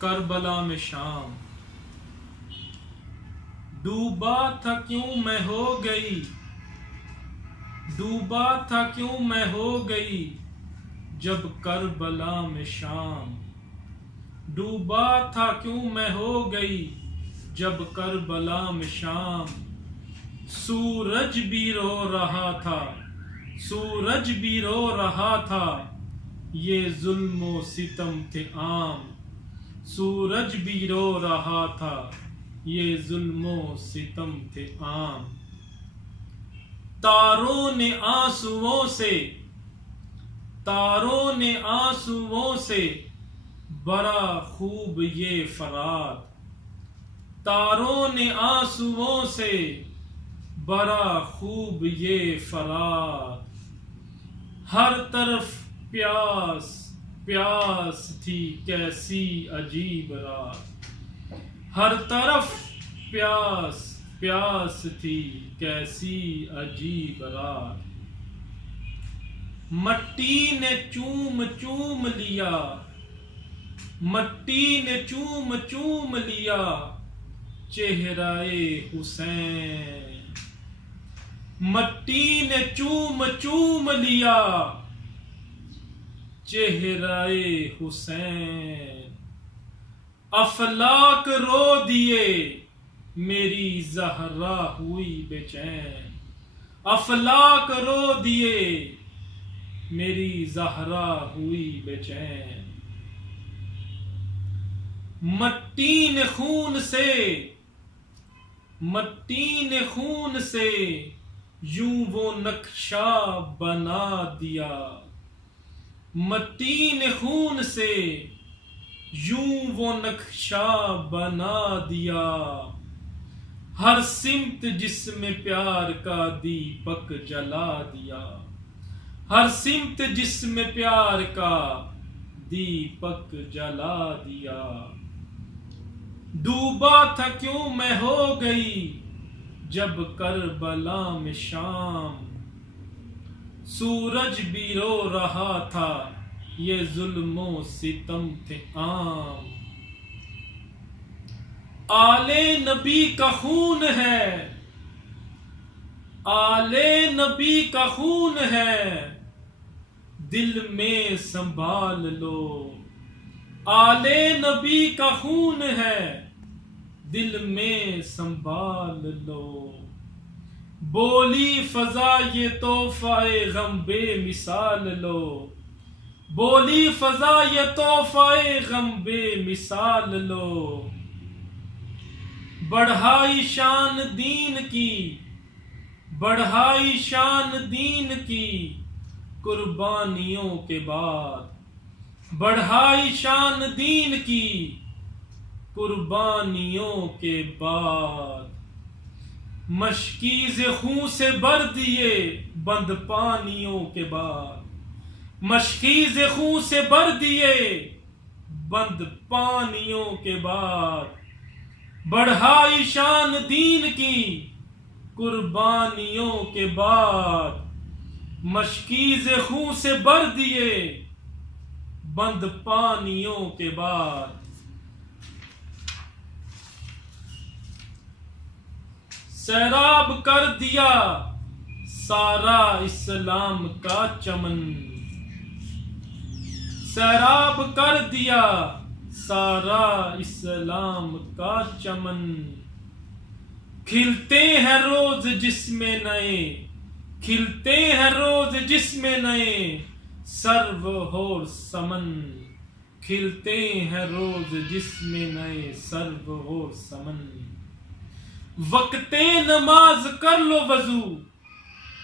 کربلا میں شام، ڈوبا تھا کیوں میں ہو گئی، ڈوبا تھا کیوں میں ہو گئی جب کربلا میں شام، ڈوبا تھا کیوں میں ہو گئی جب کربلا میں شام، سورج بھی رو رہا تھا، سورج بھی رو رہا تھا، یہ ظلم و ستم تھے عام، سورج بھی رو رہا تھا، یہ ظلم و ستم تھے عام، تاروں نے آنسوؤں سے، تاروں نے آنسوؤں سے بڑا خوب یہ فرات، تاروں نے آنسوؤں سے بڑا خوب یہ فرات، ہر طرف پیاس پیاس تھی کیسی عجیب رات، ہر طرف پیاس پیاس تھی کیسی عجیب رات، مٹی نے چوم چوم لیا، مٹی نے چوم چوم لیا چہرہ حسین، مٹی نے چوم چوم لیا چہرہ حسین، افلاک رو دیے میری زہرا ہوئی بے چین، افلاک رو دیے میری زہرا ہوئی بے چین، مٹی نے خون سے، مٹی نے خون سے یوں وہ نقشہ بنا دیا، مٹی نے خون سے یوں وہ نقشہ بنا دیا، ہر سمت جس میں پیار کا دیپک جلا دیا، ہر سمت جس میں پیار کا دیپک جلا دیا، ڈوبا تھا کیوں میں ہو گئی جب کربلا میں شام، سورج بھی رو رہا تھا، یہ ظلم و ستم تھے عام، آل نبی کا خون ہے، آل نبی کا خون ہے، دل میں سنبھال لو، آل نبی کا خون ہے، دل میں سنبھال لو، بولی فضا یہ تحفہ غم بے مثال لو، بولی فضا یہ تحفہ غم بے مثال لو، بڑھائی شان دین کی، بڑھائی شان دین کی قربانیوں کے بعد، بڑھائی شان دین کی قربانیوں کے بعد، مشکیز خون سے بھر دیے بند پانیوں کے بعد، مشکیز خون سے بھر دیے بند پانیوں کے بعد، بڑھائی شان دین کی قربانیوں کے بعد، مشکیز خون سے بھر دیے بند پانیوں کے بعد، سیراب کر دیا سارا اسلام کا چمن، سیراب کر دیا سارا اسلام کا چمن، کھلتے ہیں روز جس میں نئے، کھلتے ہیں روز جس میں نئے سرو اور سمن، کھلتے ہیں روز جس میں نئے سرو اور سمن، وقت نماز کر لو وضو،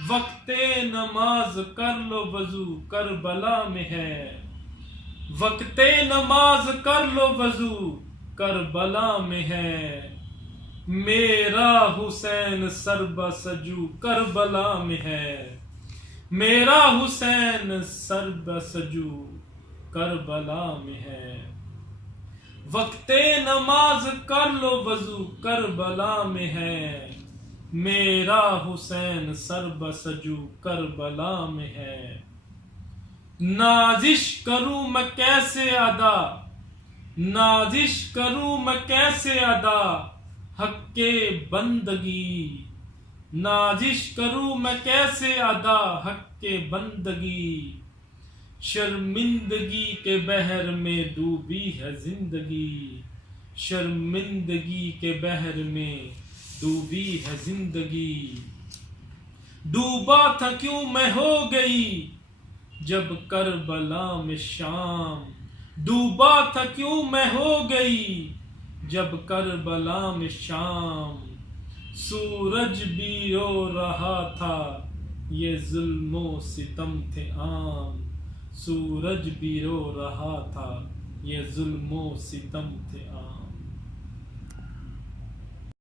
وقت نماز کر لو وضو کربلا میں ہے، وقت نماز کر لو وضو کربلا میں ہے، میرا حسین سر بسجو کربلا میں ہے، میرا حسین سر بسجو کربلا میں ہے، وقت نماز کر لو وضو کربلا میں ہے، میرا حسین سر بسجو کربلا میں ہے، نازش کروں میں کیسے ادا، نازش کروں میں کیسے ادا حق کے بندگی، نازش کروں میں کیسے ادا حق کے بندگی، شرمندگی کے بحر میں ڈوبی ہے زندگی، شرمندگی کے بحر میں ڈوبی ہے زندگی، ڈوبا تھا کیوں میں ہو گئی جب کربلا میں شام، ڈوبا تھا کیوں میں ہو گئی جب کربلا میں شام، سورج بھی رو رہا تھا یہ ظلم و ستم تھے عام، سورج بھی رو رہا تھا یہ ظلم و ستم تھے عام۔